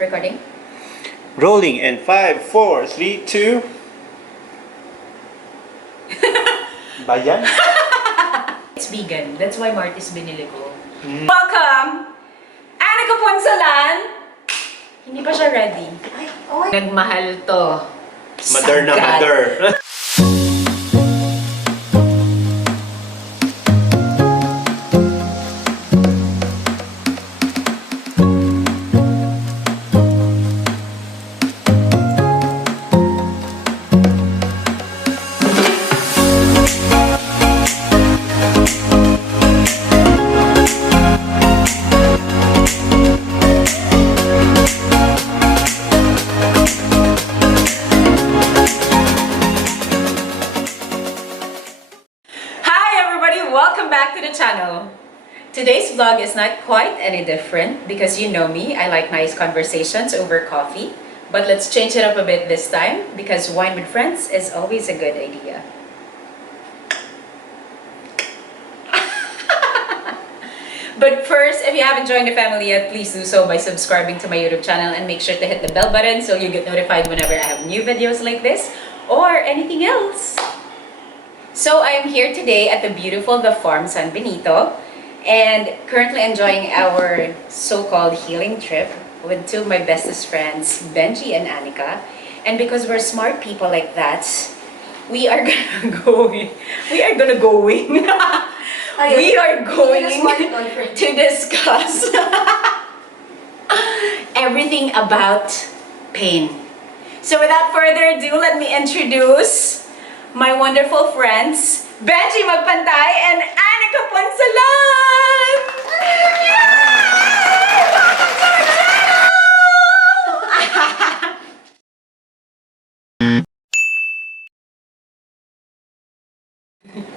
Recording? Rolling in 5, 4, 3, 2. Bayan? It's vegan. That's why Marty's binili ko. Welcome! Anika Ponsalan! Hindi pa siya ready. Nagmahal to. Mother na Sagad. mother. Welcome back to the channel. Today's vlog is not quite any different because you know me, I like nice conversations over coffee. But let's change it up a bit this time because wine with friends is always a good idea. But first, if you haven't joined the family yet, please do so by subscribing to my YouTube channel and make sure to hit the bell button so you get notified whenever I have new videos like this or anything else. So I am here today at the beautiful The Farm San Benito and currently enjoying our so-called healing trip with two of my bestest friends, Benji and Anika. And because we're smart people like that, we are going to discuss everything about pain. So without further ado, let me introduce my wonderful friends, Benji Magpantay and Anika Ponsalan!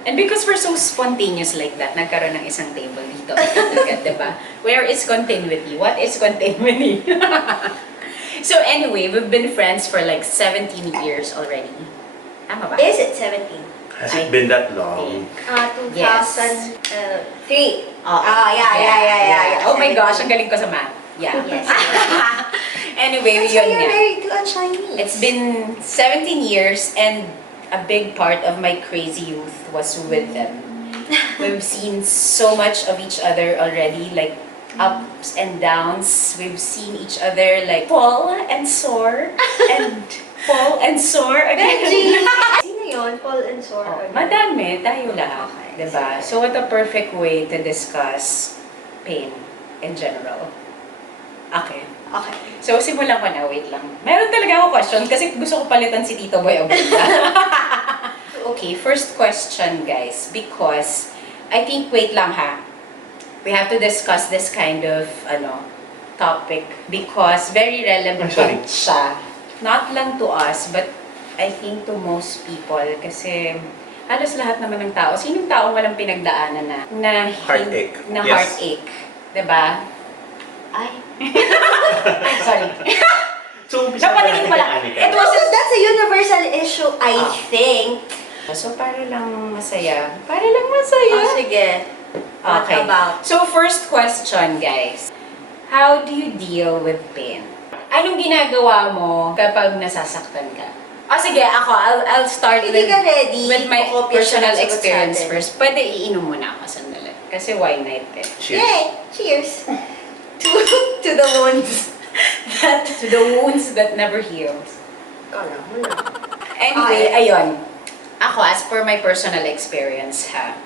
And because we're so spontaneous like that, nagkaroon ng isang table dito. Diba? Where is continuity? What is continuity? So anyway, we've been friends for like 17 years already. Tama ba? Is it 17? Has it been that long? 2003. Oh, Yeah. Oh my gosh, ang galing ko sa math. Yeah. Yes. Anyway, That's yun why you're nga. married to a Chinese. It's been 17 years and a big part of my crazy youth was with them. We've seen so much of each other already, like ups and downs. We've seen each other like fall and soar and fall and soar again. Sino yun? Paul and Sora. Oh, madami, tayo lahat. Okay, Diba? So what a perfect way to discuss pain in general. Okay. Okay. So simulan ko na, wait lang. Meron talaga ako question kasi gusto ko palitan si Tito Boy Abuela. Okay, first question guys, because I think, wait lang ha. We have to discuss this kind of topic because very relevant siya. Not lang to us, but I think to most people kasi halos lahat naman ng tao. Sinong tao walang pinagdaanan na Heartache. Na Yes. heartache. Diba? Ay. Sorry. So, umpisa Napatingin natin pala. kay Anika. It was That's a universal issue, I think. So, para lang masaya. Para lang masaya. Oh, sige. What Okay. about? So, first question, guys. How do you deal with pain? Anong ginagawa mo kapag nasasaktan ka? Sige, ako. I'll start Hindi ka ready. with my Kopya siya personal ng sagot sa experience atin. first. Pwede iinom muna ako sandali. Kasi why not eh? Cheers. Yay! Cheers! to the wounds. To the wounds that never heals. Kala mo na. Anyway, ayun. Ako, as per my personal experience, ha.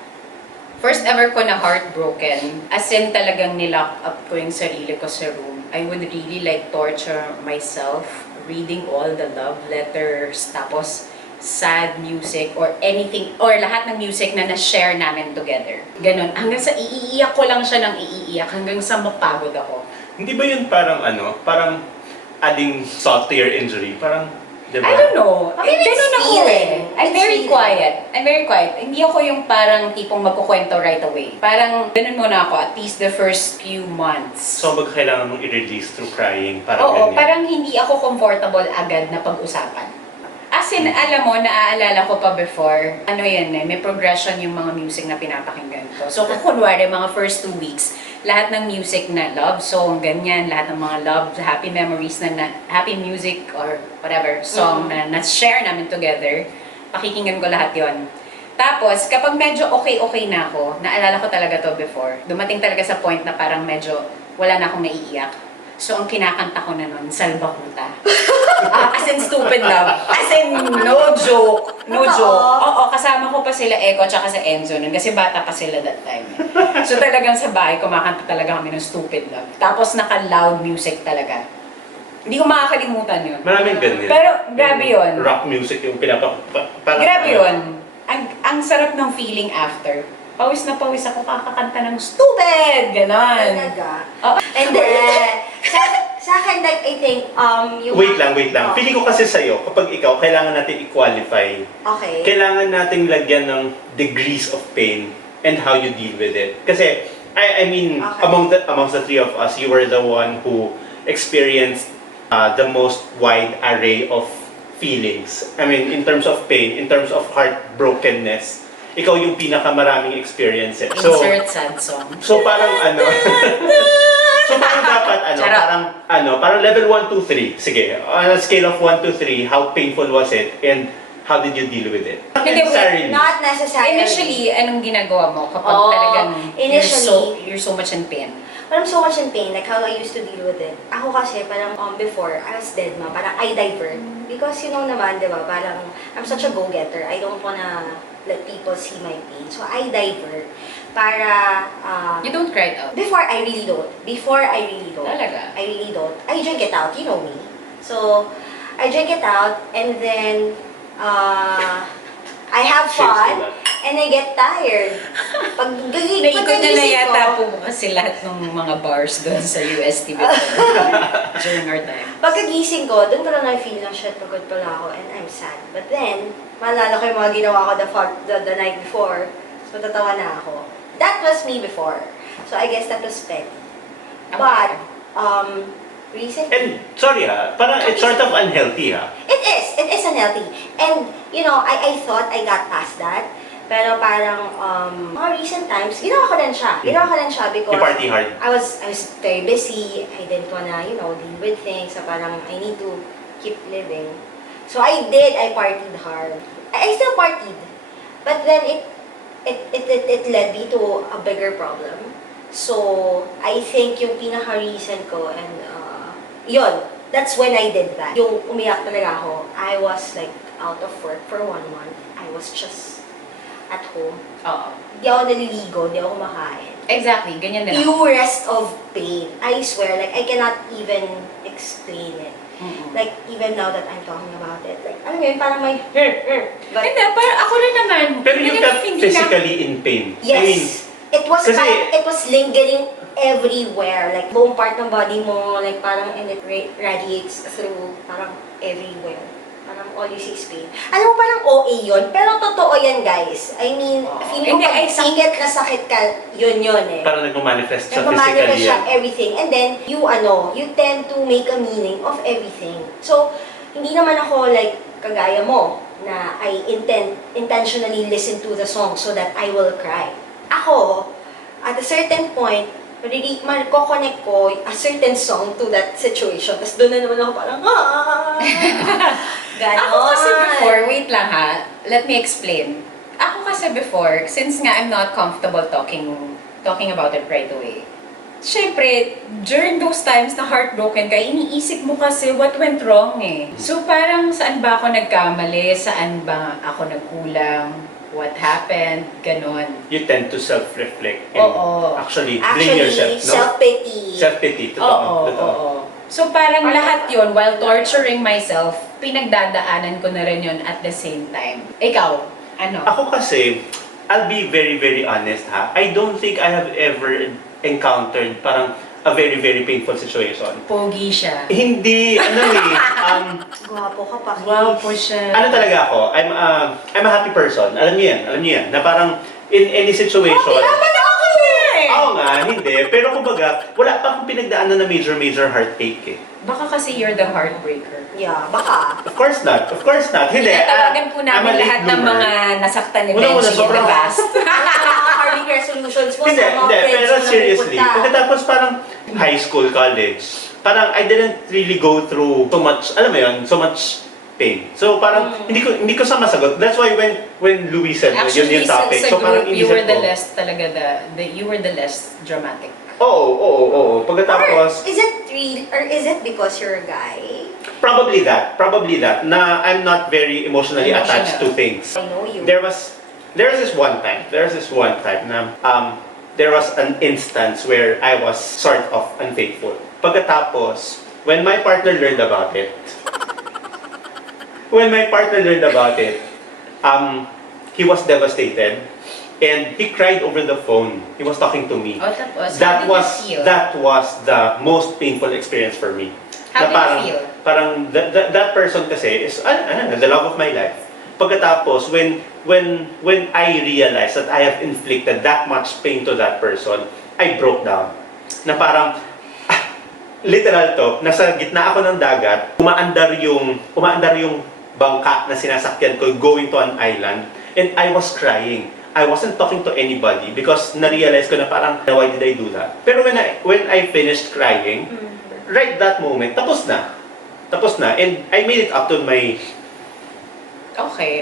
First ever ko na heartbroken, as in talagang nilock up ko yung sarili ko sa room. I would really like torture myself, reading all the love letters, tapos sad music, or anything, or lahat ng music na na-share namin together. Ganon. Hanggang sa iiiyak ko lang siya ng iiiyak, hanggang sa mapagod ako. Hindi ba yun parang adding salt to your injury? Parang, diba? I don't know. I mean, it's Ganun ako feeling. eh. I'm It's very feeling. quiet. I'm very quiet. Hindi ako yung parang tipong magkukwento right away. Parang ganun muna ako, at least the first few months. So, kailangan mong i-release through crying? Parang Oo, ganyan. parang hindi ako comfortable agad na pag-usapan. As in, alam mo, naaalala ko pa before, may progression yung mga music na pinapakinggan ko. So, kung kunwari, mga first 2 weeks, lahat ng music na love song, ganyan, lahat ng mga love, happy memories happy music or whatever song na na-share namin together, pakikinggan ko lahat yon. Tapos, kapag medyo okay na ako, naalala ko talaga to before, dumating talaga sa point na parang medyo wala na akong naiiyak. So, ang kinakanta ko na nun, Salbakuta. As in stupid love. As in, no joke. No joke. Oo, kasama ko pa sila Eko tsaka sa Enzo nun kasi bata pa sila that time. So, talagang sa bahay, kumakanta talaga kami ng stupid love. Tapos, naka-loud music talaga. Hindi ko makakalimutan yun. Maraming ganyan. Pero, grabe yun. Rock music yung Grabe yun. Ang sarap ng feeling after. Pawis na pawis ako kakakanta ng stupid! Ganon. Talaga. Oh. And then, sa akin, like, I think, yung... Wait lang. Feeling ko kasi sa'yo, kapag ikaw, kailangan natin i-qualify. Okay. Kailangan natin lagyan ng degrees of pain and how you deal with it. Kasi, I mean, Okay. amongst the three of us, you were the one who experienced the most wide array of feelings. I mean, in terms of pain, in terms of heartbrokenness, ikaw yung pinakamaraming experience. Insert sad song. So parang so parang dapat parang level 1, 2, 3. Sige, on a scale of 1 to 3, how painful was it and how did you deal with it? Hindi, wait, Not necessarily. Initially, anong ginagawa mo kapag talagang you're so much in pain? I'm so much in pain, like how I used to deal with it. Ako kasi, parang before, I was dead ma, parang I divert. Because you know naman, di ba, parang I'm such a go-getter. I don't wanna let people see my pain. So I divert para... You don't cry it out? Before, I really don't. Talaga? I really don't. I drink it out, you know me. So, I drink it out, and then, I have Cheers to fun, that. and I get tired. Naikot niya na yata po kasi lahat ng mga bars doon sa UST before during our time. Pagkagising ko, doon ko lang na-feel na, shit, pagod pala ako, and I'm sad. But then, maalala ko yung mga ginawa ko the night before, so tatawa na ako. That was me before. So I guess that was petty. But, recently... And, sorry parang it's sort of unhealthy It is unhealthy. And, you know, I thought I got past that. Pero parang, mga recent times, ginawa ko din siya. Because You party hard. I was very busy. I didn't wanna, you know, deal with things. So parang, I need to keep living. So I partied hard. I still partied. But then it led me to a bigger problem. So, I think yung pinaka-reason ko and yun, that's when I did that. Yung umiyak talaga ako, I was like out of work for 1 month. I was just at home. Oo. Di ako naliligo, di ako kumakain. Exactly, ganyan din ako. Purest of pain. I swear, like, I cannot even explain it. Like, even now that I'm talking about it, like, alam mo yun, parang may but, Hindi, parang ako rin naman. Pero you felt Hindi physically in pain. yes, I mean, it was kasi- parang, it was lingering everywhere. Like, buong part ng body mo, like, parang, and it radiates through, parang, everywhere. Parang, all you see is pain. Alam mo, parang OA yun, pero totoo yan, guys. I mean, feeling Hindi, mo, pag sakit na sakit ka, yun eh. parang nagmamanifest siya Nagmamanifest physically. siya everything. And then, you tend to make a meaning of everything. So, hindi naman ako like, kagaya mo, na I intentionally listen to the song so that I will cry. Ako, at a certain point, connect ko a certain song to that situation. Tapos doon na naman ako parang, ganon. Ako kasi before, wait lang let me explain. Ako kasi before, since nga I'm not comfortable talking about it right away, syempre, during those times na heartbroken ka, iniisip mo kasi what went wrong So parang saan ba ako nagkamali, saan ba ako nagkulang, what happened, ganon. You tend to self-reflect and Oo. actually blame yourself, no? Self-pity. Self-pity, Oo. totoo. So parang lahat yon while torturing myself, pinagdadaanan ko na rin yon at the same time. Ikaw, ano? Ako kasi, I'll be very, very honest I don't think I have ever encountered parang a very, very painful situation. Pogi siya. Hindi, Gwapo ka pa, Chris. Gwapo siya. ano talaga ako, I'm a happy person. Alam niyo yan, na parang in any situation. Naman ako Oo nga, hindi. Pero kumbaga, wala pa akong pinagdaanan na major heartache Baka kasi you're the heartbreaker. Yeah, baka. Of course not. Hindi. Tawagan po I'm a namin late lahat ng bloomer. mga nasaktan ni Una-una, Benji in the sobrang- past. harming resolutions mo Hindi, sa mga hindi. friends Pero mo na seriously, pupunta. pagkatapos parang high school, college, parang I didn't really go through so much, alam mo yun, so much pain. So parang hindi ko sa masagot. That's why when Louis said yun Actually, yung topic, sa so parang group, you were inisip the ko, less talaga you were the less dramatic. oo. Pagkatapos, Or is it real, or is it because you're a guy? probably that, na I'm not very emotionally attached to Emotional. things. I know you. There was this one time na there was an instance where I was sort of unfaithful. Pagkatapos, when my partner learned about it, he was devastated and he cried over the phone. He was talking to me. Oh, tapos, That how did was you feel? that was the most painful experience for me. How Na did you feel? Parang that person kasi is the love of my life. Pagkatapos when I realized that I have inflicted that much pain to that person, I broke down. Na parang literal to, nasa gitna ako ng dagat, umaandar yung bangka na sinasakyan ko going to an island, and I was crying. I wasn't talking to anybody because na-realize ko na parang, why did I do that? Pero when I finished crying, right that moment, tapos na. And I made it up to my... Okay.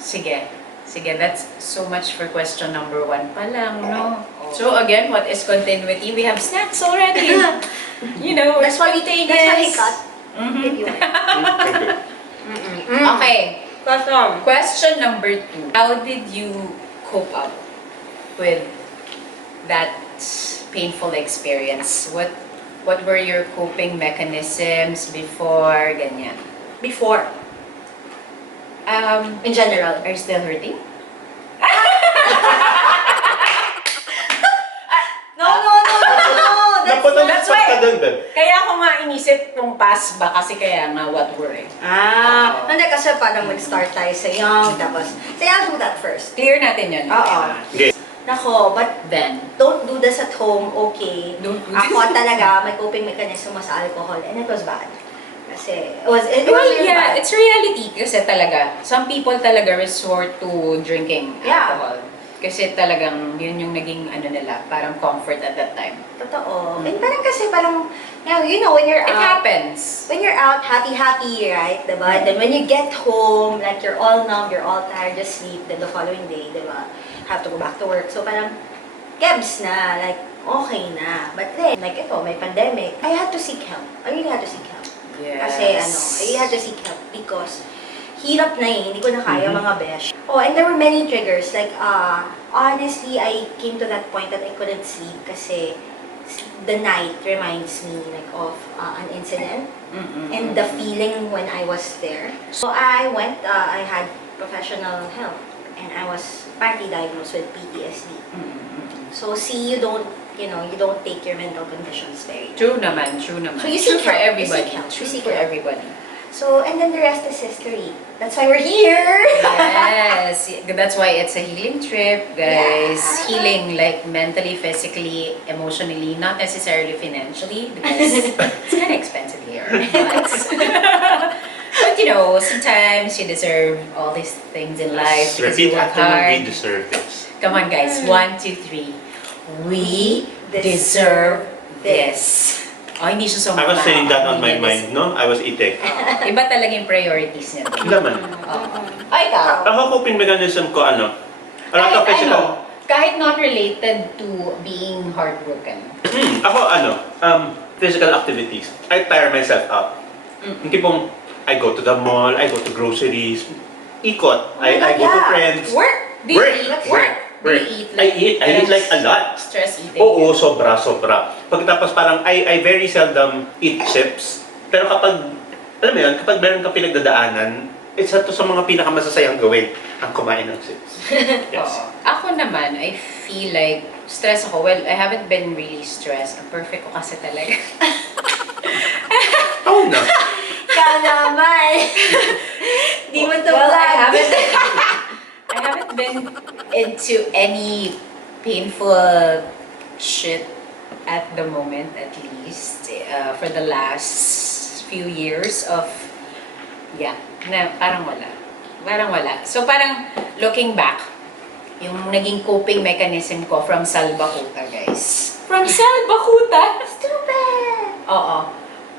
Sige, that's so much for question number 1 pa lang, no? So again, what is continuity? We have snacks already. You know, That's why we cut. Mhm. If you want. Thank you. Okay, Question. question number 2. How did you cope up with that painful experience? What were your coping mechanisms before ganyan? Before. In general. Are you still hurting? No. Naputol that's spot ka why- dun, babe. Kaya ako nga inisip kung pass ba kasi kaya nga what were eh. Hindi kasi parang mag-start tayo sa young, tapos, say, I'll do that first. Clear natin yun. Oo. Okay. Nako, but Then, don't do this at home, okay. Don't do Ako this. talaga, may coping mechanism mo sa alcohol, and it was bad. Kasi, it was well, really yeah, bad. it's reality kasi talaga. Some people talaga resort to drinking Yeah. alcohol. Kasi talagang yun yung naging ano nila, parang comfort at that time. Totoo. And parang kasi, you know, when you're It out, happens. when you're out, happy, right? Diba? Then when you get home, like you're all numb, you're all tired, just sleep. Then the following day, diba? Have to go back to work. So parang, kebs na, like, okay na. But then, like ito, may pandemic, I had to seek help. I really had to seek help. Yes. Kasi I really had to seek help because hirap na eh, hindi ko na kaya mga besh. Oh, and there were many triggers. Like, honestly, I came to that point that I couldn't sleep kasi the night reminds me like of an incident and the feeling when I was there. So I went, I had professional help and I was partly diagnosed with PTSD. So see, you don't take your mental conditions very True naman. So you True seek for help, you everybody. seek help, you True seek for help. everybody. So, and then the rest is history. That's why we're here! Yes, that's why it's a healing trip, guys. Yeah. Healing like mentally, physically, emotionally, not necessarily financially because it's kind of expensive here. But you know, sometimes you deserve all these things in life because you Repeat work after me, we hard. deserve this. Come on, guys. 1, 2, 3. We deserve this. Oh, hindi siya I sumama. was saying that on my Hindi mind, no? I was eating. Iba talaga yung priorities niya. Laman. Ay, ikaw. Ako coping mechanism ko, a lot of physical... Kahit not related to being heartbroken. Ako, physical activities. I tire myself out. Yung tipong, I go to the mall, I go to groceries, ikot, I go to friends. Work! Do you eat? Do you eat I eat like a lot. Stress eating. Oo, sobra. Pagkatapos parang, I very seldom eat chips. Pero kapag, alam mo yun, kapag meron kang pinagdadaanan, isa to sa mga pinakamasasayang gawin, ang kumain ng chips. Yes. Oo. Ako naman, I feel like stress ako. Well, I haven't been really stressed. Ang perfect ko kasi talaga. Oo na. Ka naman! Di mo to Well, I plan. haven't been into any painful shit at the moment, at least for the last few years of parang wala. So parang looking back, Yung naging coping mechanism ko from salbakuta, guys. From salbakuta? Stupid! Oo.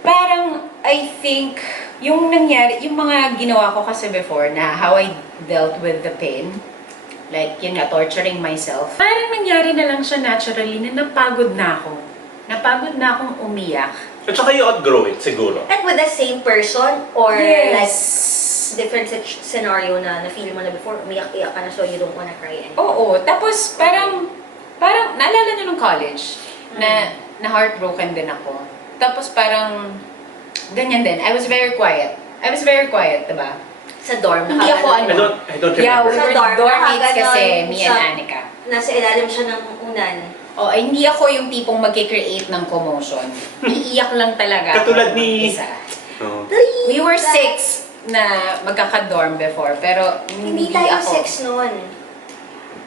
Parang, I think, yung nangyari, yung mga ginawa ko kasi before na how I dealt with the pain, like, yun nga, torturing myself, parang nangyari na lang siya naturally na napagod na ako. Napagod na akong umiyak. At saka you outgrow it, siguro. Like with the same person or Yes. different scenario na na-feel mo na before, umiyak-iyak ka na so you don't wanna cry anymore. Oo. Tapos, parang, naalala nyo nung college, na heartbroken din ako. Tapos parang, ganyan din. I was very quiet, diba? Sa dorm, Hindi ako ano. I don't Yeah, we remember. were Sa dorm, dorm mates kasi, nakaganon me sa- and Annika. Nasa ilalim siya ng unan. Oh, ay, hindi ako yung tipong mag-create ng commotion. Iiyak lang talaga. Katulad ako ni- mag-isa. Oo. We were 6 na magkaka-dorm before, pero Hindi hindi tayo ako. 6 noon.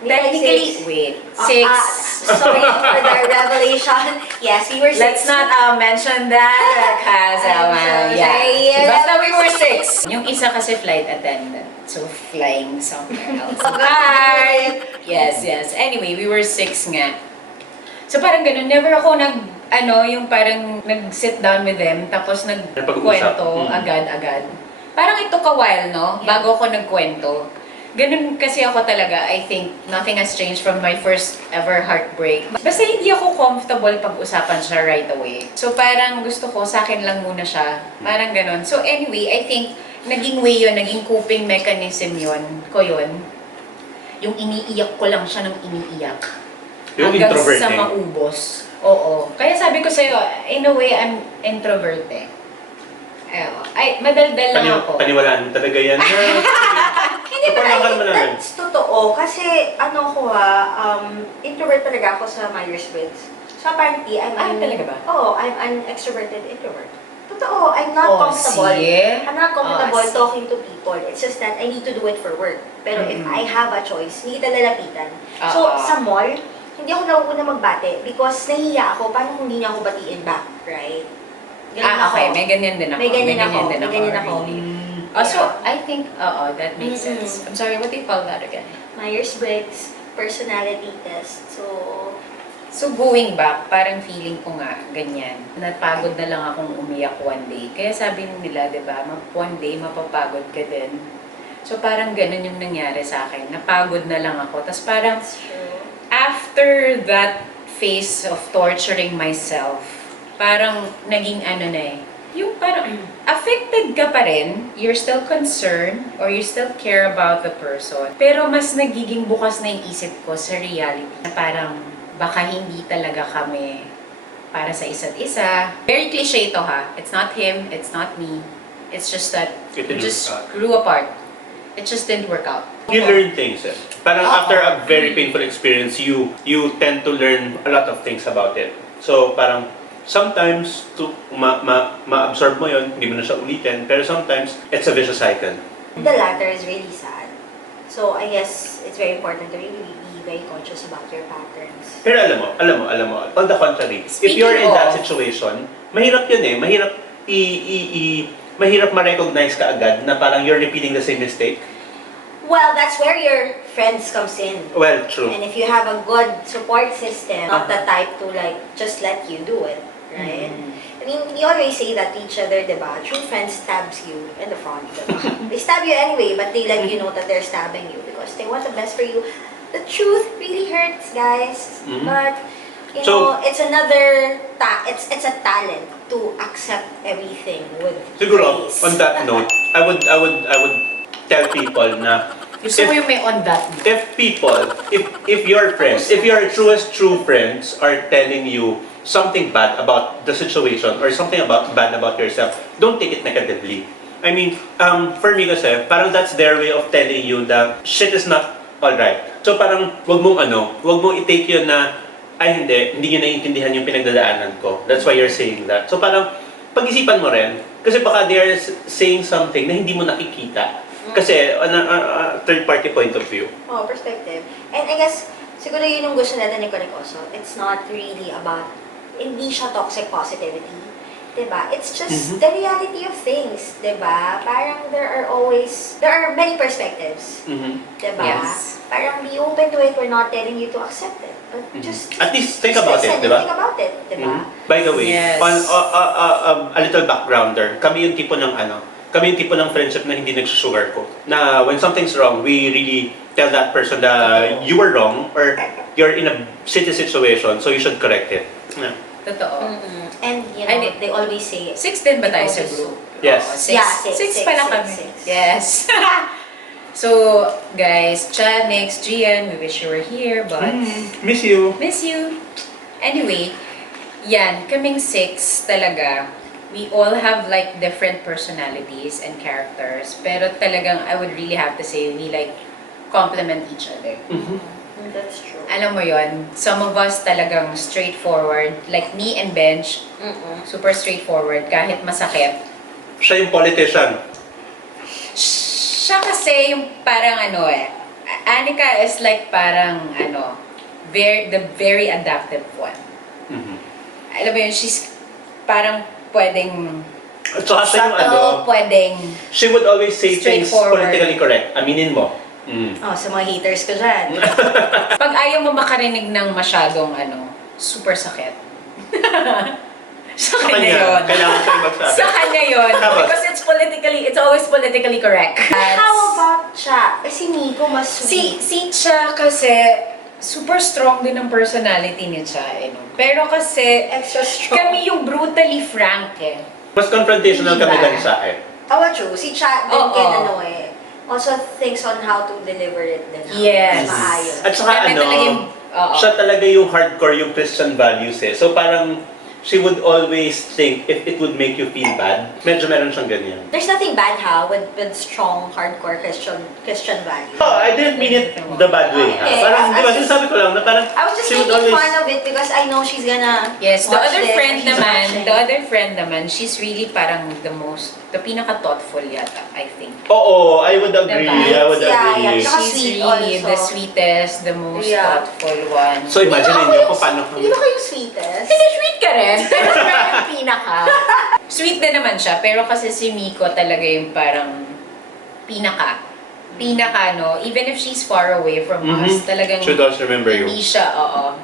Hindi tayo Technically, six. wait, Ah, 6. sorry for the revelation. Yes, we were 6. Let's not mention that because, I'm so yeah. sorry. Basta we were 6. Yung isa kasi flight attendant. So, flying somewhere else. Bye! Yes. Anyway, we were 6 nga. So, parang ganun. Never ako yung parang nag-sit down with them, tapos Napag-usap. nagkwento agad-agad. Parang it took a while, no? Yeah. Bago ako nagkwento. Ganun kasi ako talaga. I think nothing has changed from my first ever heartbreak. Basta hindi ako comfortable pag-usapan siya right away. So parang gusto ko, sa akin lang muna siya. Parang ganun. So anyway, I think naging way yun, naging coping mechanism yun. Yung iniiyak ko lang siya ng iniiyak. Yung Hanggang introverting. sa maubos. Oo. Kaya sabi ko sa'yo, in a way, I'm introvert eh. Ay, madaldal lang ako. Paniwalaan mo talaga yan. Hindi ba, I Kapag think naman. that's totoo. Kasi, introvert talaga ako sa Myers-Briggs. So, apparently, talaga ba? Oo, I'm an extroverted introvert. Totoo, I'm not comfortable. Sige. I'm not comfortable Oh, talking to people. It's just that I need to do it for work. Pero if I have a choice, hindi kita lalapitan. So, sa mall, hindi ako nauuna magbate because nahihiya ako. Paano kung hindi niya ako batiin back, right? Ganun ako. Okay. May ganyan din ako. May ganyan ako. Really. So, I think, that makes sense. I'm sorry, what do you call that again? Myers-Briggs personality test. So, going back, parang feeling ko nga, ganyan. Napagod na lang akong umiyak one day. Kaya sabi nila, di ba, one day mapapagod ka din. So, parang ganun yung nangyari sa akin. Napagod na lang ako. Tapos parang, That's true. after that phase of torturing myself, parang naging yung parang affected ka pa rin, you're still concerned or you still care about the person. Pero mas nagiging bukas na yung isip ko sa reality na parang baka hindi talaga kami para sa isa't isa. Very cliche ito ha. It's not him, it's not me. It's just that It we didn't just work out. grew apart. It just didn't work out. You learn things. Parang Oo. after a very painful experience, you tend to learn a lot of things about it. So parang sometimes to ma-absorb mo yun, hindi mo na siya ulitin, pero sometimes it's a vicious cycle. The latter is really sad. So, I guess it's very important to really be very conscious about your patterns. Pero alam mo, on the contrary, if Speaking you're in that of- situation, mahirap yun eh, mahirap ma-recognize ka agad na parang you're repeating the same mistake. Well, that's where your friends comes in. Well, true. And if you have a good support system, not the type to just let you do it, right? I mean, we always say that to each other, diba? True friends stabs you in the front, diba? They stab you anyway, but they let you know that they're stabbing you because they want the best for you. The truth really hurts, guys. Mhm. But, you So- know, it's another, it's a talent to accept everything with Siguro, grace. on that note, I would tell people na Gusto mo yung may on that. if your friends, if your truest true friends are telling you something bad about the situation or something bad about yourself, don't take it negatively. I mean, for me kasi, parang that's their way of telling you that shit is not alright. So parang, wag mong i-take yun na, ay hindi nyo naiintindihan yung pinagdadaanan ko. That's why you're saying that. So parang, pag-isipan mo rin, kasi baka they're saying something na hindi mo nakikita. Kasi, on a third-party point of view. Oh, perspective. And I guess, siguro yun yung gusto natin ni Coricoso. It's not really about, hindi siya toxic positivity. Diba? It's just the reality of things, diba? Parang there are many perspectives. Diba? Yes. Parang be open to it, we're not telling you to accept it. But just At least think just about listen it, and diba? think about it, diba? By the way, Yes. a little backgrounder. Kami yung tipo ng friendship na hindi nagsusugarcoat. Na when something's wrong, we really tell that person that you were wrong or you're in a shitty situation, so you should correct it. Yeah. Totoo. And you I know, did- they always say, 6 din ba tayo sa Always. group? Yes. Oo, six. Yeah, Six six, pala six, kami. six. Yes. So, guys, Chan, next, Gian, we wish you were here, but Miss you. miss you. Anyway, yan, kaming 6 talaga. We all have like different personalities and characters, pero talagang I would really have to say we like complement each other. that's true. Alam mo yon, some of us talagang straightforward, like me and Bench, super straightforward, kahit masakit. Siya yung politician. Siya kasi yung parang Anika is like parang the very adaptive one. Alam mo yun, she's parang pwedeng At saka siya yung pwedeng she would always say things Straightforward. politically correct. Aminin mo. Oh, sa mga haters ko dyan. pag ayaw mo makarinig ng masyadong super sakit. Sa Sa kanya yun. kanya, kailangan siya magsabi. Sa kanya yun. Tapos? Because it's always politically correct. How about siya? Si Nico mas sweet. Si Cha kasi, super strong din ang personality ni Cha. Pero kasi, Extra strong. kami yung brutally frank Mas confrontational kami Diba? than siya eh. True. Si Cha din Oo. also thinks on how to deliver it din. Yes. Mas maayos. At saka Kami talaga yung- oo. siya talaga yung hardcore yung Christian values eh. So parang she would always think if it would make you feel bad, medyo meron siyang ganyan. There's nothing bad with strong, hardcore Christian values. Oh, I didn't mean it the bad way. Ha? Okay. Parang, di ba, sinasabi ko lang na parang I was just she would making always... fun of it because I know she's gonna Yes, the watch other this friend and she's watching. the other friend naman, she's really parang the pinaka-thoughtful yata, I think. Oo, I would agree. Diba? I would Yeah, agree. yeah. Saka She's sweet really also. the sweetest, the most Yeah. thoughtful one. So imagine Hindi niyo ako kung paano Hindi ba kayo sweetest? Hindi, sweet ka rin. Pero siya yung pinaka. Sweet din naman siya, pero kasi si Miko talaga yung parang pinaka, even if she's far away from us, talagang She does remember you. hindi siya,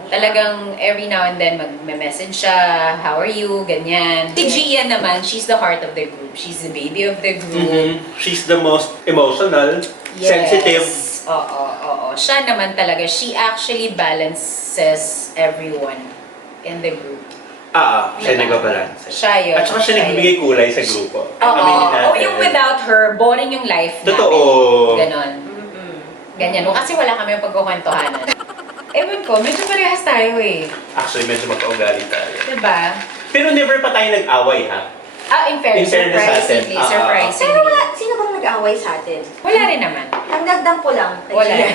Talagang every now and then mag-message siya, how are you, ganyan. Si Gian naman, she's the heart of the group. She's the baby of the group. She's the most emotional, sensitive. Oo. Siya naman talaga, she actually balances everyone in the group. Siya nagbabalance. Siya yun. At saka siya nagbibigay kulay sa grupo. Aminin natin. Yung without her, boring yung life natin. Totoo. Ganon. Ganyan. Kasi wala kami yung pagkukwentuhanan. Ewan ko, medyo parehas tayo eh. Actually, medyo magkaugali tayo. Diba? Pero never pa tayo nag-away, ha? In fairness, In fairness sa atin. surprisingly. Pero sino bang nag-away sa atin? Wala rin naman. Nagdagdang po lang. Wala rin.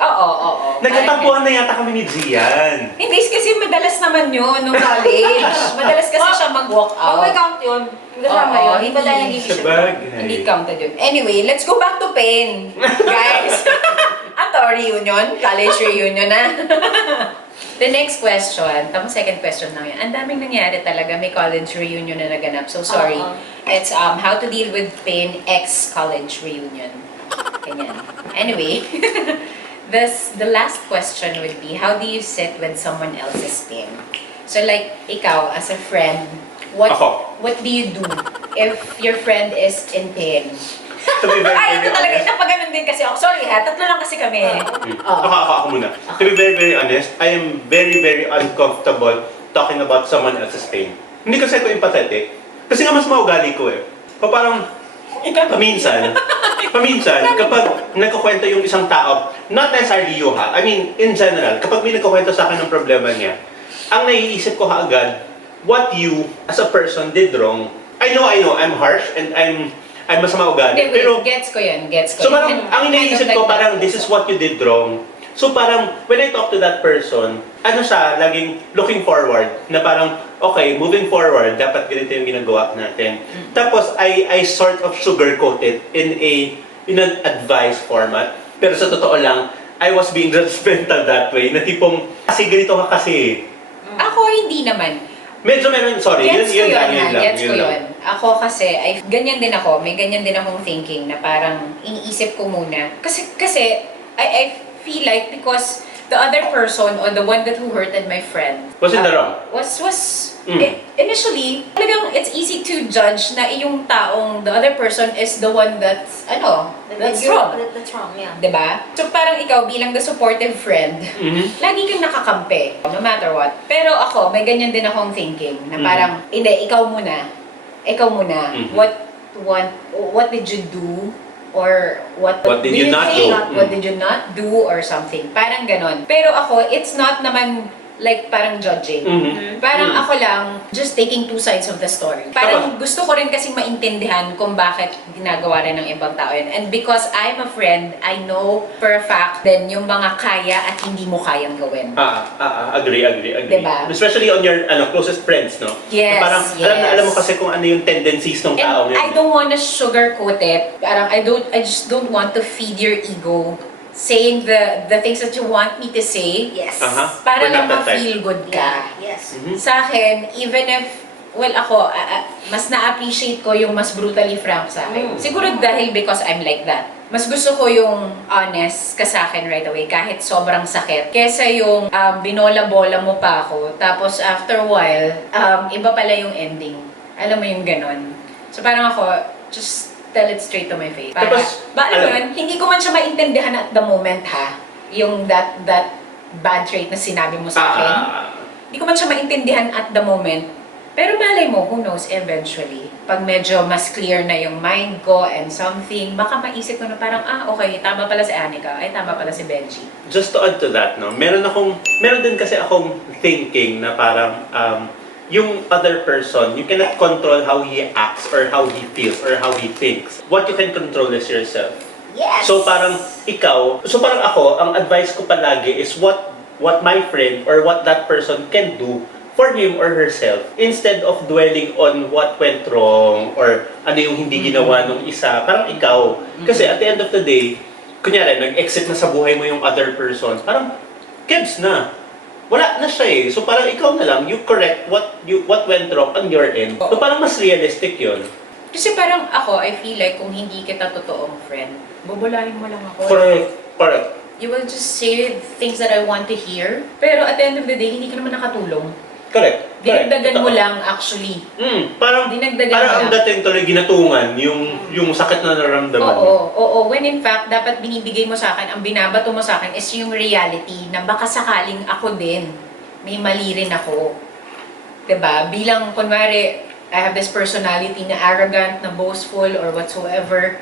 Oo. Nagkatampuhan na yata kami ni Gian. Hindi, kasi madalas naman yun nung college. Madalas kasi siya mag-walk Oh, out. may count yun. Kasama Oo, yun. Hindi ba tayo hindi. nag-iisip? Sabagay. Hindi counted yun. Anyway, let's go back to pain. Guys. Reunion. College reunion na. The next question, second question lang yan. Ang daming nangyari talaga. May college reunion na naganap. So, sorry. It's how to deal with pain ex-college reunion. Ganyan. Anyway, the last question would be, how do you sit with someone else's pain? So, like, ikaw, as a friend, what do you do if your friend is in pain? To be very, Ito very talaga, honest. napaganon din kasi ako. Sorry ha, tatlo lang kasi kami. Ako muna. To be very, very honest, I am very, very uncomfortable talking about someone else's pain. Hindi kasi ako empathetic. Kasi nga mas maugali ko eh. Parang, paminsan, kapag nagkukwento yung isang tao, not necessarily you ha, I mean, in general, kapag may nagkukwento sa akin ng problema niya, ang naiisip ko kaagad, what you, as a person, did wrong. I know, I'm harsh and I'm masama ugali. Hindi, Pero, gets ko yun. so parang, ang iniisip ko parang, this is what you did wrong. So parang, when I talk to that person, siya, laging looking forward, na parang, okay, moving forward, dapat ganito yung ginagawa natin. Tapos, I sort of sugarcoat it in an advice format. Pero sa totoo lang, I was being judgmental that way, na tipong, kasi ganito ka kasi. Ako, hindi naman. Medyo meron, sorry, Gets ko yun lang, yun, yun lang. gets ko yun. Ako kasi, ganyan din ako, may ganyan din akong thinking na parang iniisip ko muna. Kasi I feel like because the other person or the one that who hurted my friend Was in the wrong? was initially, talagang it's easy to judge na yung taong, the other person is the one that's that's wrong. That's wrong, yeah. Diba? So parang ikaw bilang the supportive friend, lagi kang nakakampi, no matter what. Pero ako, may ganyan din akong thinking na parang, hindi, ikaw muna. What did you do? Or what did you not think? do? What did you not do? Or something. Parang ganon. Pero ako, it's not naman like parang judging. Parang ako lang, just taking two sides of the story. Parang gusto ko rin kasing maintindihan kung bakit ginagawa rin ng ibang tao yun. And because I'm a friend, I know for a fact then yung mga kaya at hindi mo kayang gawin. Agree. Diba? Especially on your closest friends, no? Yes, Parang alam mo kasi kung ano yung tendencies ng tao. And I don't wanna sugarcoat it. Parang I just don't want to feed your ego saying the things that you want me to say. Yes. Para We're lang not that type. ma-feel good ka. Yeah. Yes. Sa akin, even if, well ako, mas na-appreciate ko yung mas brutally frank sa akin. Siguro dahil because I'm like that. Mas gusto ko yung honest ka sa akin right away, kahit sobrang sakit. Kesa yung binola-bola mo pa ako, tapos after a while, iba pala yung ending. Alam mo yung ganon. So parang ako, just tell it straight to my face. Alam mo yun, hindi ko man siya maintindihan at the moment ha, yung that bad trait na sinabi mo sa akin. Hindi ko man siya maintindihan at the moment. Pero malay mo, who knows, eventually, pag medyo mas clear na yung mind ko and something, baka maisip ko na parang, okay, tama pala si Anika, ay tama pala si Benji. Just to add to that, no, meron din kasi akong thinking na parang, yung other person, you cannot control how he acts or how he feels or how he thinks. What you can control is yourself. Yes. So parang ako, ang advice ko palagi is what my friend or what that person can do for him or herself instead of dwelling on what went wrong or ano yung hindi ginawa nung isa. Parang ikaw. Kasi at the end of the day, kunyari, nag-exit na sa buhay mo yung other person, parang kebs na. Wala na siya eh. So parang ikaw na lang, you correct what went wrong on your end. So parang mas realistic yun. Kasi parang ako, I feel like kung hindi kita totoong friend, bubulahin mo lang ako. Correct. You will just say things that I want to hear. Pero at the end of the day, hindi ka naman nakatulong. Correct. Dinagdagan mo lang actually. Parang ang dating tuloy ginatungan, yung sakit na naramdaman. Oo. When in fact, dapat binibigay mo sa akin, ang binabato mo sa akin is yung reality na baka sakaling ako din, may mali rin ako. Diba? Bilang, kunwari, I have this personality na arrogant, na boastful, or whatsoever.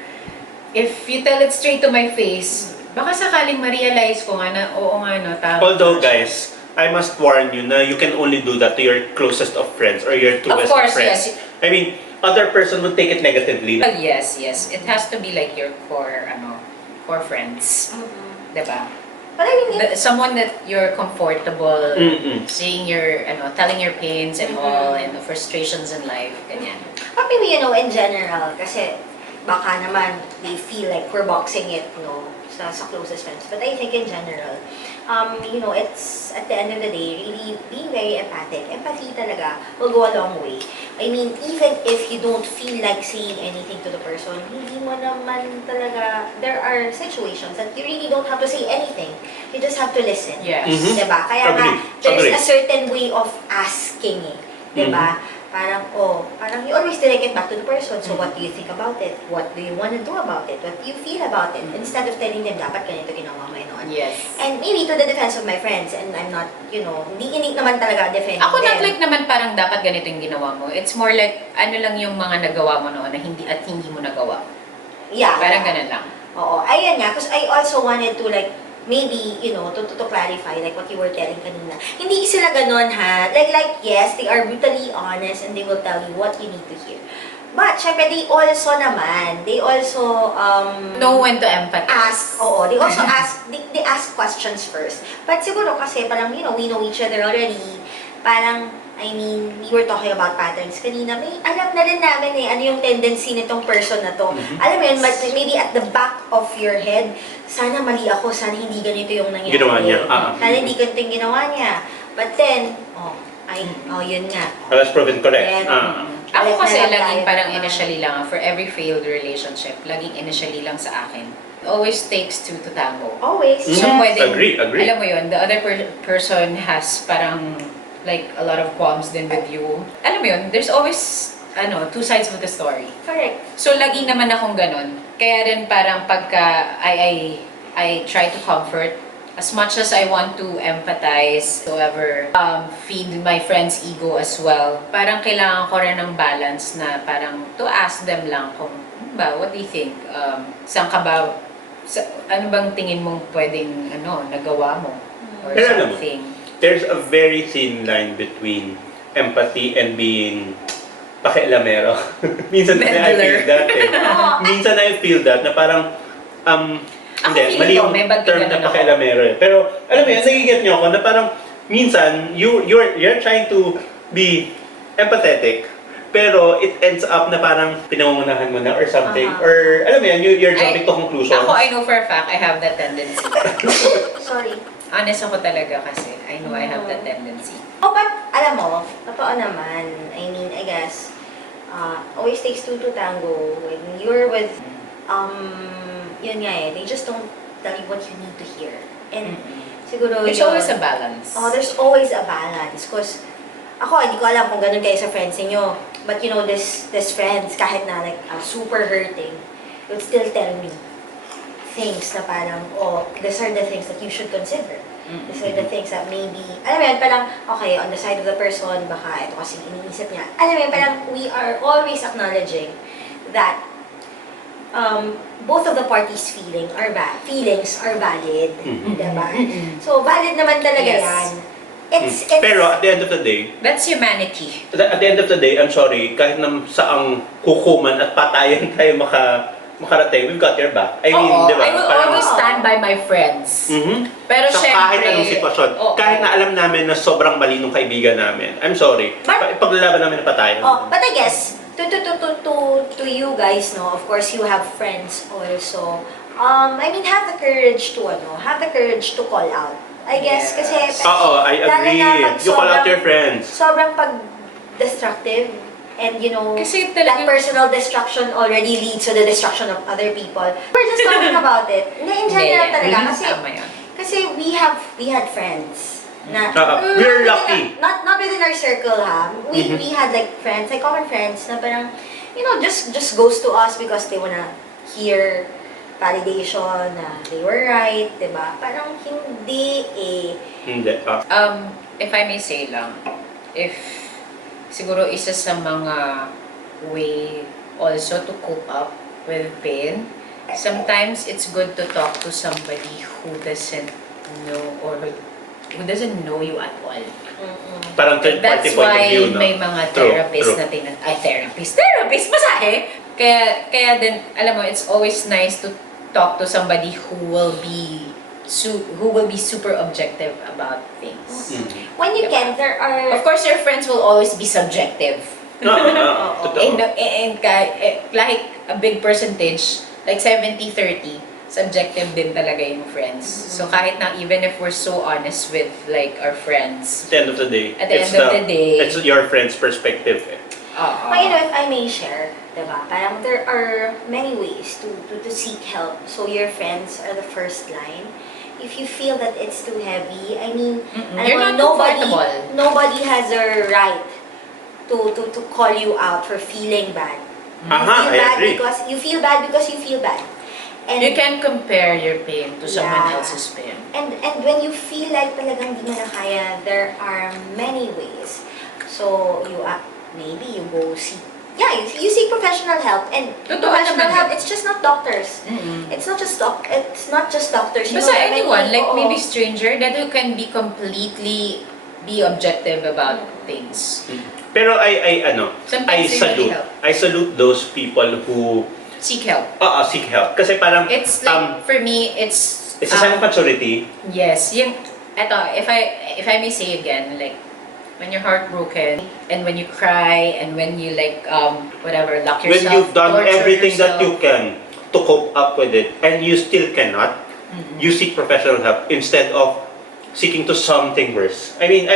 If you tell it straight to my face, baka sakaling ma-realize ko nga na, oo nga no, tama. Although guys, I must warn you na you can only do that to your closest of friends or your truest Of course, friends. yes. I mean, other person would take it negatively. Well, yes. It has to be like your core friends. Diba? But I mean, Someone that you're comfortable saying telling your pains and all, and the frustrations in life, ganyan. but maybe, in general, kasi baka naman they feel like we're boxing it, sa closest friends. But I think in general, it's at the end of the day, really being very empathic. Empathy talaga will go a long way. I mean, even if you don't feel like saying anything to the person, hindi mo naman talaga, there are situations that you really don't have to say anything. You just have to listen. Yes. Diba? Kaya nga, Agree. there's a certain way of asking eh. Diba? Parang you always direct it back to the person. So, what do you think about it? What do you want to do about it? What do you feel about it? Instead of telling them, dapat ganito ginawa mo, Yes. And maybe to the defense of my friends, and I'm not, hindi naman talaga defending Ako not them. like naman parang dapat ganito yung ginawa mo. It's more like, ano lang yung mga nagawa mo noon na hindi mo nagawa. Yeah. Parang ganun lang. Oo. Ayan nga, because I also wanted to maybe, to clarify, like what you were telling kanina. Hindi sila ganun, ha? Like, yes, they are brutally honest and they will tell you what you need to hear. But, syempre, they also Know when to empathize. they also they ask questions first. But siguro kasi parang, we know each other already. Parang, I mean, we were talking about patterns kanina. May alam na rin namin ano yung tendency nitong person na to. Alam mo yun, but maybe at the back of your head, sana mali ako, sana hindi ganito yung nangyari. Ginawa niya. Sana hindi ganito yung ginawa niya. But then, Ay, oh, yun nga. Was proven correct. Then, Ako kasi Balik na lang laging tayo parang naman. initially lang, for every failed relationship, laging initially lang sa akin. Always takes two to tango. Always, Mm. So, yes. pwedeng, Agree. alam mo yun, the other person has parang like a lot of qualms din with you. Alam mo yun, there's always two sides of the story. Correct. So, lagi naman akong ganun. Kaya din parang pagka I try to comfort, as much as I want to empathize, whoever, feed my friend's ego as well, parang kailangan ko rin ng balance na parang to ask them lang kung, what do you think? Saan ka ba, ano bang tingin mong pwedeng, nagawa mo? Or Pero alam mo, something. there's a very thin line between empathy and being pakialamero. Minsan I feel that eh. Minsan I feel that na parang Ako hindi, feeling mali ko, yung may bag term ganun na ako. pakialamero eh. Pero alam mo yun, nagiget niyo ako na parang minsan you're trying to be empathetic pero it ends up na parang pinangungunahan mo na or something or alam mo yan, you're jumping to conclusions. Ako, I know for a fact, I have that tendency. Sorry. Honest ako talaga kasi. I know I have that tendency. Oh, but alam mo, totoo naman. I mean, I guess, always takes two to tango. When you're with, yun nga eh, they just don't tell you what you need to hear. And siguro There's yun- always a balance. Oh, there's always a balance. Because ako, hindi ko alam kung ganun kayo sa friends niyo. But you know, this friends, kahit na like super hurting, would still tell me things na parang, oh, these are the things that you should consider. These are the things that maybe, alam mo yan, parang, okay, on the side of the person, baka ito kasi iniisip niya. Alam mo yan, parang we are always acknowledging that both of the parties' feelings are valid. Diba? So, valid naman talaga Yes. yan. It's Pero at the end of the day, That's humanity. at the end of the day, I'm sorry, kahit na saang hukuman at patayan tayo makarating, we've got your back. I mean, Oo, di ba? I will Parang- always stand by my friends. Mhm. Pero Sa syempre... kahit anong sitwasyon, Oo. kahit na alam namin na sobrang mali nung kaibigan namin, I'm sorry, But- paglalaban namin na patayan. Oh, but I guess to you guys, no, of course you have friends also. I mean, have the courage to call out. I guess Yes. kasi Oo, I lalo agree. na pag You call out sobrang- your friends. Sobrang pag-destructive and you know, Kasi that talagang- personal destruction already leads to the destruction of other people. We're just talking about it. In general talaga kasi Tama yun. kasi we had friends na We're lucky. Not within our circle ha. We had like friends, like common friends na parang you know just goes to us because they wanna hear validation na they were right, 'di ba? Parang hindi eh. Hindi. If I may say lang, if siguro isa sa mga way also to cope up with pain, sometimes it's good to talk to somebody who doesn't know or who doesn't know you at all. Parang third party That's point of why view, no? may mga True, therapist true. na therapist, masahe! Kaya din, alam mo, it's always nice to talk to somebody who will be super objective about things. When you Diba? can, there are Of course, your friends will always be subjective. Totoo. And like a big percentage, like 70-30, subjective din talaga yung friends. So kahit na even if we're so honest with like our friends, At the end of the day, At the end of the day- it's your friend's perspective. Eh. But you know, if I may share, diba? Parang there are many ways to seek help. So your friends are the first line. If you feel that it's too heavy, I mean, alam You're mo, not comfortable. nobody has a right to call you out for feeling bad. Aha, I agree. You feel bad because you feel bad. And You can compare your pain to someone Yeah. else's pain. And when you feel like talagang di mo na kaya, there are many ways. So you maybe you go seek you seek professional help, and Totoo professional naman help, yun. it's just not doctors. It's not just doctors. You Basta know, there are anyone, many- like oo. maybe stranger, that you can be completely be objective about things. Pero I Sometimes they really help. I salute those people who Seek help. seek help. Kasi parang, It's like, for me, it's... it's a sign of maturity. Yes. If I may say again, like, when you're heartbroken, and when you cry, and when you like, whatever, lock When yourself, you've done torture everything that yourself. you can to cope up with it, and you still cannot, you seek professional help instead of seeking to something worse. I mean,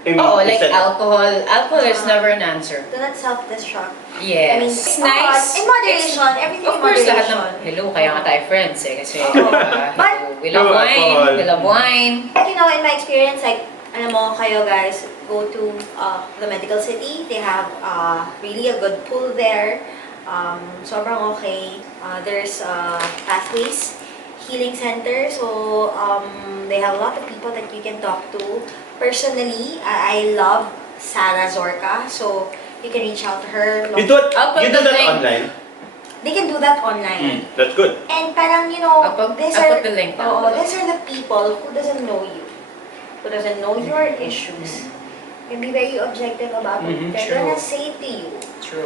I mean, Oh, like instead- alcohol. Alcohol is never an answer. Do not self-destruct. Yes. I mean, It's nice. In moderation, everything Of in course, lahat ng... moderation. Hello, kaya nga tayo friends eh. Kasi, Oo. we love No, wine. alcohol. We love wine. But you know, in my experience, like, alam mo, kayo guys, go to the medical city. They have really a good pool there. Sobrang okay. There's pathways, healing center. So, they have a lot of people that you can talk to. Personally, I love Sarah Zorka. So, you can reach out to her. You do, I'll put you do the that link. online? They can do that online. That's good. And parang, you know, I'll put these the are, link. these are the people who doesn't know you, who doesn't know your issues, can be very objective about it. They're True. gonna say to you. True.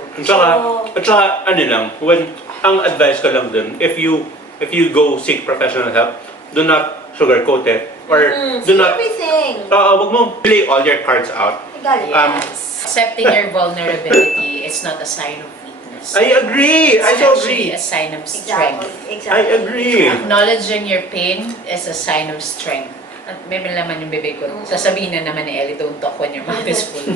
At saka, ano lang, ang advice ko lang dun, if you go seek professional help, do not sugarcoat it. Or do See not, everything. wag mo play all your cards out. Got it. Yes. Accepting your vulnerability is not a sign of weakness. I agree. I It's so actually agree. a sign of strength. Exactly. I agree. Acknowledging your pain is a sign of strength. At may laman yung bibig ko. Sasabihin na naman ni Ellie, don't talk when your mouth is full.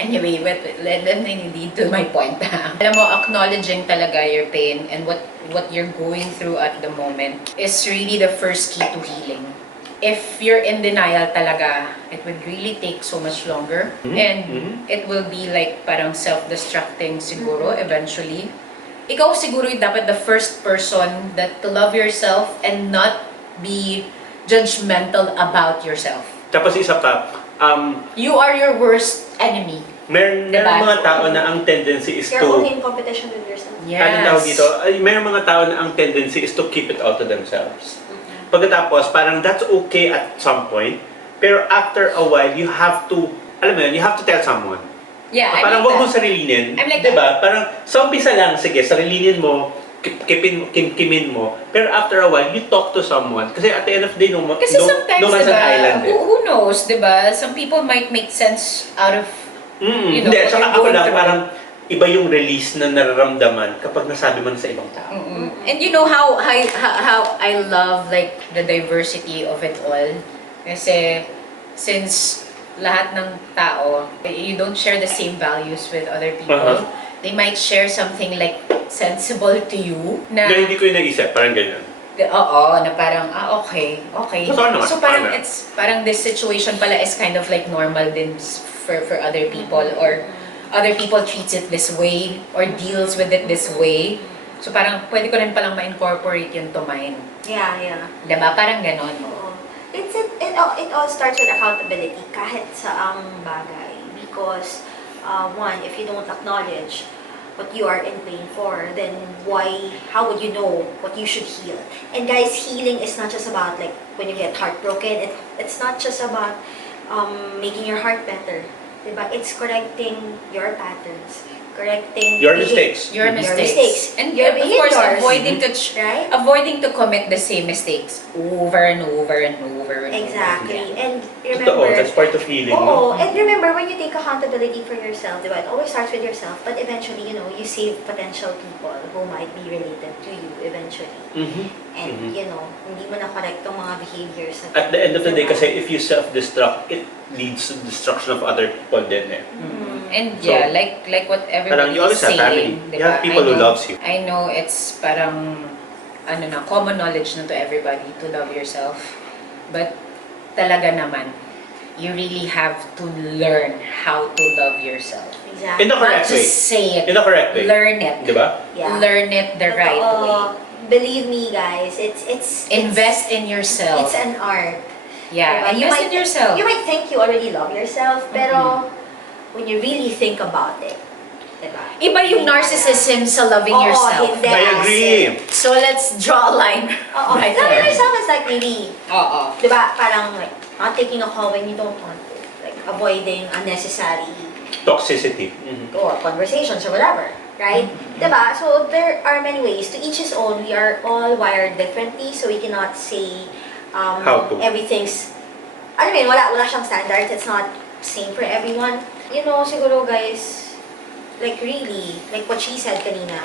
Anyway, let me lead to my point. Alam mo, acknowledging talaga your pain and what you're going through at the moment is really the first key to healing. If you're in denial talaga, it would really take so much longer. And it will be like parang self-destructing siguro eventually. Ikaw siguro yung dapat the first person that to love yourself and not be judgmental about yourself. Tapos isa pa, You are your worst enemy. meron Diba? mga tao na ang tendency is You're to, only in competition with yourself. ano tawag dito, meron mga tao na ang tendency is to keep it all to themselves. Pagkatapos, parang that's okay at some point, pero after a while, you have to, alam mo yun, you have to tell someone. Yeah, I'm Parang like wag mo that. sarilinin, I'm like diba? Parang sa umpisa lang, sige, sarilinin mo, kimin mo, pero after a while, you talk to someone. Kasi at the end of the day, no Kasi sometimes, man's an diba, island eh. who knows, diba? Some people might make sense out of, you know, Hindi, what saka you're ako going lang, through. parang iba yung release na nararamdaman kapag nasabi mo na sa ibang tao. And you know how I love like the diversity of it all. Kasi since lahat ng tao, you don't share the same values with other people. They might share something like sensible to you na Na hindi ko yung naisip, parang ganyan. oo, na parang, okay. Totoo naman, So parang tama. it's, parang this situation pala is kind of like normal din for other people or other people treats it this way or deals with it this way. So parang pwede ko rin palang ma-incorporate yun to mine. Yeah. Diba? Parang ganon. Oo. It all starts with accountability kahit sa ang bagay. Because, one, if you don't acknowledge what you are in pain for, then how would you know what you should heal? And guys, healing is not just about like when you get heartbroken. It's not just about making your heart better. Diba? It's correcting your patterns. Correcting Your mistakes. Your mistakes. And Your of course, behaviors. Right? avoiding to commit the same mistakes over and over and over and Exactly. over. And Totoo, remember, that's part of healing. oo, No? and remember, when you take accountability for yourself, diba, it always starts with yourself, but eventually, you know, you save potential people who might be related to you eventually. And, you know, hindi mo na correct tong mga behaviors. At the end of the day, Diba? kasi if you self-destruct, it leads to destruction of other people din eh. And So, yeah, like what Parang everybody you is always have family. saying, You diba? have people I who know- loves you. I know it's parang common knowledge na to everybody to love yourself. But talaga naman, you really have to learn how to love yourself. Exactly. In the correct Not way. just say it. In the correct way. Learn it. Diba? Yeah. Learn it the right way. Totoo. Believe me, guys, it's Invest in yourself. It's an art. Yeah, Diba? invest in yourself. You might think you already love yourself, pero when you really think about it, diba? Iba yung narcissism sa loving Oo, yourself. hindi. I agree. So let's draw a line. Oo. Right Loving there. yourself is like maybe, Oo. diba, parang like, not taking a call when you don't want to. Like, avoiding unnecessary Toxicity. or conversations or whatever. Right? Diba? So, there are many ways. To each his own. We are all wired differently, so we cannot say How to. everything's, I mean, wala siyang standards. It's not same for everyone. You know, siguro guys, like really, like what she said kanina,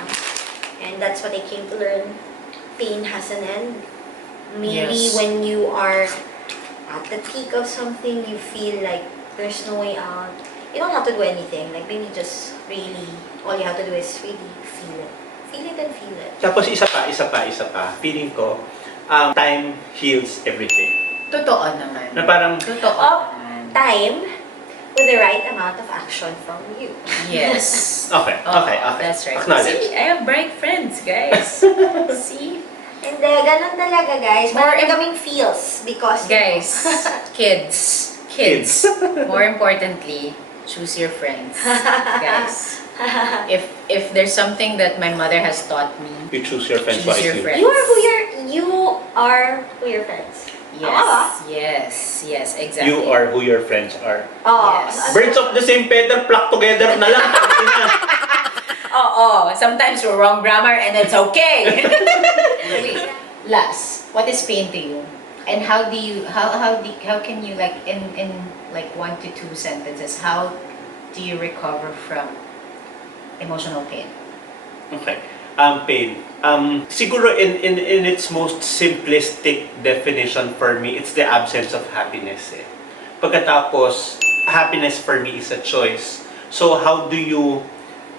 and that's what I came to learn, pain has an end. Maybe Yes. when you are at the peak of something, you feel like there's no way out. You don't have to do anything. Like, maybe just really, all you have to do is really feel it. Feel it and feel it. Tapos isa pa. Feeling ko, time heals everything. Totoo naman. Na parang, Totoo Oh, naman. time with the right amount of action from you. Yes. okay. That's right. Acknowledge. See, I have bright friends, guys. See? And ganun talaga, guys. More Marami kaming feels because... Guys, kids. More importantly, choose your friends, guys. If there's something that my mother has taught me, you choose your friends choose your wisely. friends. You are who your friends. Yes, exactly. You are who your friends are. Oh, Yes. Birds of the same feather flock together na lang. Oh, sometimes we're wrong grammar and it's okay. Wait, last, what is pain to you? And how can you like in like 1 to 2 sentences, how do you recover from emotional pain? Okay. Pain. Siguro in its most simplistic definition for me, it's the absence of happiness. Pagkatapos, happiness for me is a choice. So how do you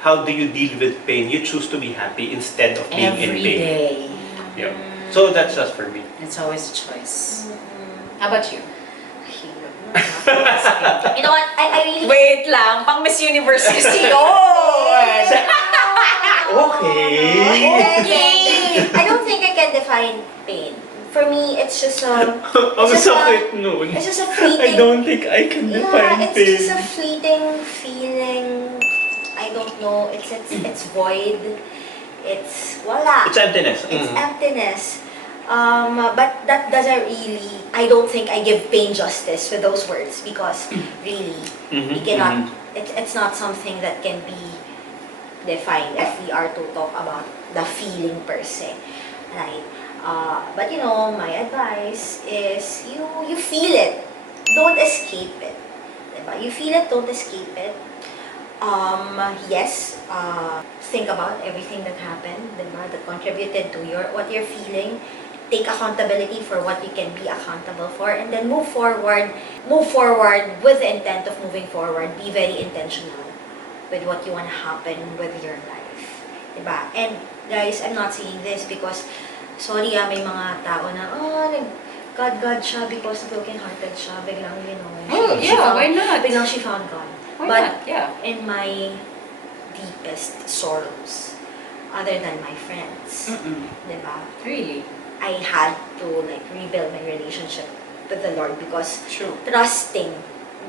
deal with pain? You choose to be happy instead of being in Every pain. day. Yeah. So that's just for me. It's always a choice. How about you? You know what? I really... Wait lang, pang Miss Universe kasi yun! Okay. I don't think I can define pain. For me, it's just a... Ang it's just sakit nun. It's just a fleeting... I don't think I can define it's pain. just a fleeting feeling. I don't know. It's void. It's wala. It's emptiness. It's emptiness. But that doesn't really... I don't think I give pain justice with those words because really, we cannot... It's not something that can be defined if we are to talk about the feeling per se. Right? But you know, my advice is you feel it. Don't escape it. Diba? You feel it, don't escape it. Yes, think about everything that happened, diba? That contributed to what you're feeling. Take accountability for what you can be accountable for, and then move forward. Move forward with the intent of moving forward. Be very intentional with what you want to happen with your life. Diba? And guys, I'm not saying this because, sorry may mga tao na, God siya because broken-hearted siya. Biglang, you know. Why not? Biglang she found God. Why But not? Yeah. in my deepest sorrows, other than my friends, diba? Really? I had to like rebuild my relationship with the Lord because True. trusting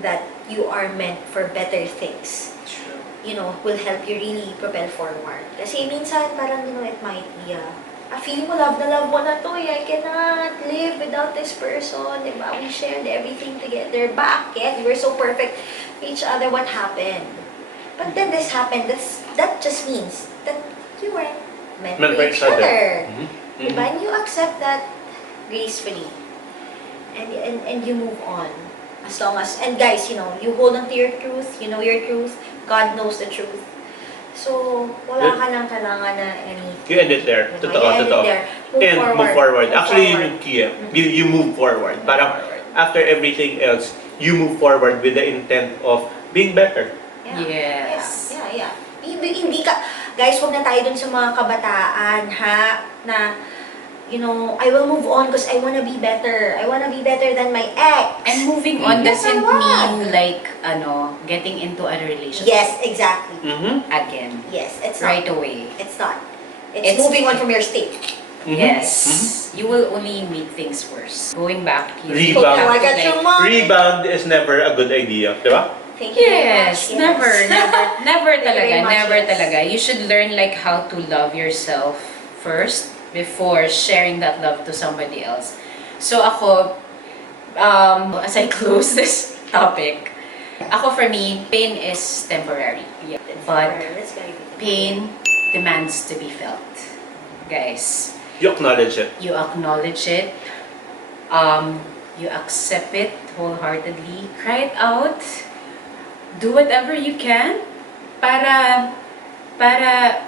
that you are meant for better things, True. you know, will help you really propel forward. Kasi minsan parang, you know, it might be a feeling mo love mo na to I cannot live without this person, diba? We shared everything together. Bakit? We were so perfect for each other. What happened? But then this happened. That just means that you weren't meant for each other. Diba? And you accept that gracefully. And you move on. As long as, and guys, you know, you hold on to your truth, you know your truth, God knows the truth. So, wala ka nang kailangan na anything. You end it there. Diba? Totoo, You end it totoo. there. Move forward. Actually, forward. yun yung key. You move forward. Parang after everything else, you move forward with the intent of being better. Yes. Yeah. Hindi ka, guys, huwag na tayo dun sa mga kabataan, ha? Na, you know, I will move on because I wanna be better. I wanna be better than my ex. And moving on Yes, doesn't I mean like, getting into a relationship Yes, exactly. again. Yes, it's not. Right away. It's not. It's moving on from your state. Yes. You will only make things worse. Going back, you Rebound. have Oh, I to, got your mom. Rebound is never a good idea, di ba? Thank you very Yes, much. never very talaga, much, never yes. talaga. You should learn like how to love yourself first before sharing that love to somebody else. So ako, as I close this topic, for me, pain is temporary. Yeah. But That's very good. pain demands to be felt. Guys, You acknowledge it. you acknowledge it, you accept it wholeheartedly, cry it out, do whatever you can para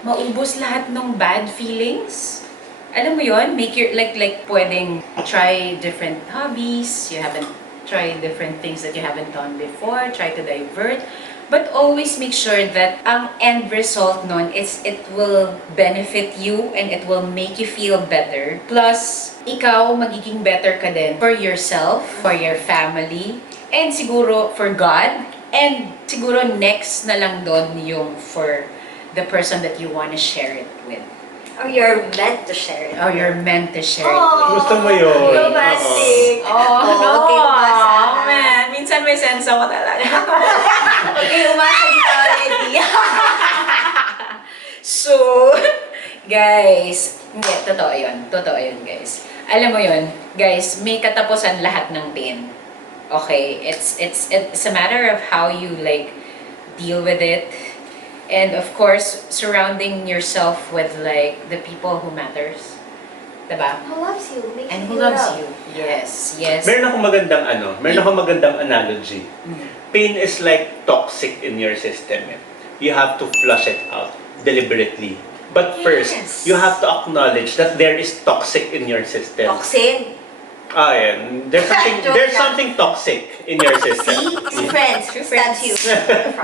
maubos lahat ng bad feelings. Alam mo yon, make your like pwedeng try different hobbies you haven't try different things that you haven't done before, try to divert. But always make sure that ang end result nun is it will benefit you and it will make you feel better. Plus, ikaw magiging better ka din for yourself, for your family, and siguro for God. And siguro next na lang doon yung for the person that you want to share it with. Or you're meant to share it. Or you're meant to share it Oh, with. Gusto mo yun? romantic. Oh, no! Okay, umasa. Oh, man! Minsan may sense ako talaga. Okay, umasa dito already. So, guys, hindi, totoo yun. Totoo yun, guys. Alam mo yun, guys, may katapusan lahat ng pain. Okay? It's a matter of how you, like, deal with it. And of course, surrounding yourself with, like, the people who matters. Diba? Who loves you? Makes And you who loves love. you. Yes, yes. Meron akong magandang analogy. Pain is like toxic in your system. You have to flush it out deliberately. But first, Yes. you have to acknowledge that there is toxic in your system. Toxin. Yan. There's Joke lang. something toxic in your system. See? Friends. True Stabs friends. you. Friends,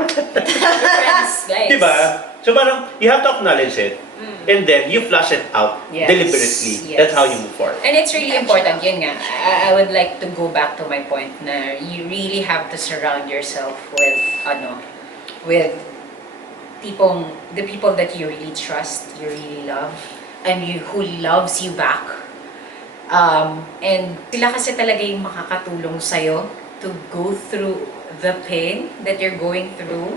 guys. Diba? So parang, you have to acknowledge it. And then, you flush it out Yes. deliberately. Yes. That's how you move forward. And it's really important, yun nga. I would like to go back to my point na you really have to surround yourself with, with the people that you really trust, you really love, and who loves you back. And sila kasi talaga yung makakatulong sa'yo to go through the pain that you're going through.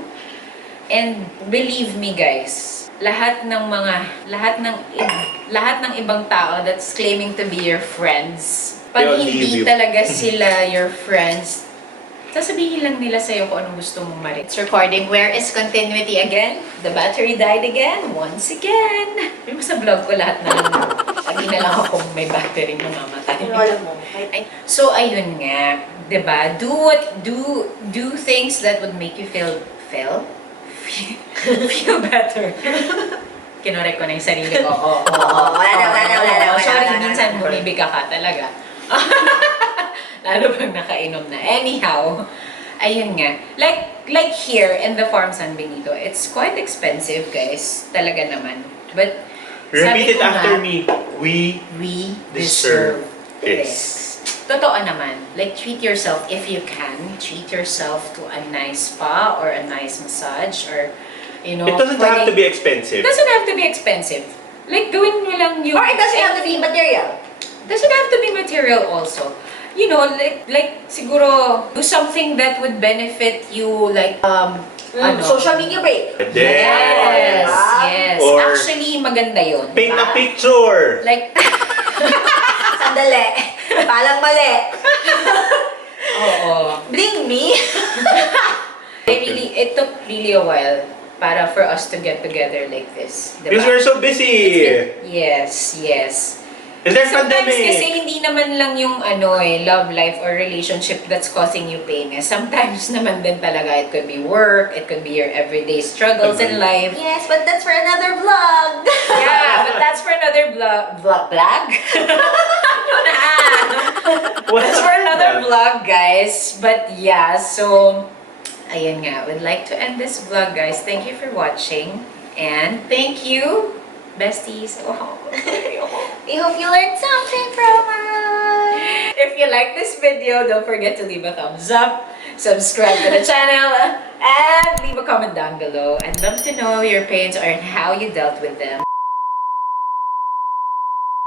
And believe me, guys, lahat ng ibang tao that's claiming to be your friends, pag They'll leave hindi you. talaga sila your friends, sasabihin lang nila sa'yo kung anong gusto mong marinig. It's recording. Where is continuity again? The battery died again. Once again. Yung sa vlog ko lahat na lang. Sabi na lang ako kung may battery mamamatay. Wala mo. So, ayun nga. Diba? Do things that would make you feel better. Kinorek ko na yung sarili ko. Wala. Sorry, minsan bumibig ka talaga. Lalo pag nakainom na. Anyhow, ayun nga. Like here in the Farm San Benito, it's quite expensive, guys. Talaga naman. But, Repeat it sabi ko after nga, me. We deserve this. this. Totoo naman. Like, treat yourself if you can. Treat yourself to a nice spa or a nice massage or, It doesn't have to be expensive. It doesn't have to be expensive. Like, gawin mo lang yung... Or it doesn't have to be material. Doesn't have to be material also. You know, like siguro, do something that would benefit you, like, Social media break. Yes, Diba? yes. Or Actually, maganda yun. Paint diba? a picture. Like, Sandali. Palang mali. oo. Bring me. It took really a while para for us to get together like this. Diba? Because we're so busy. Yes. And there's Sometimes pandemic. kasi hindi naman lang yung love life or relationship that's causing you pain. Sometimes naman din talaga it could be work, it could be your everyday struggles in life. Yes, but that's for another vlog. Yeah, but that's for another vlog? That's for another vlog, guys. But yeah, so ayun nga, would like to end this vlog, guys. Thank you for watching and thank you, besties. Oh, We hope you learned something from us. if you like this video, don't forget to leave a thumbs up, subscribe to the channel, and leave a comment down below. I'd love to know your pains or how you dealt with them.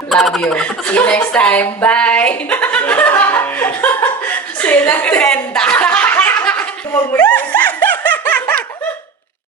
Love you. See you next time. Bye. Bye. See you next time.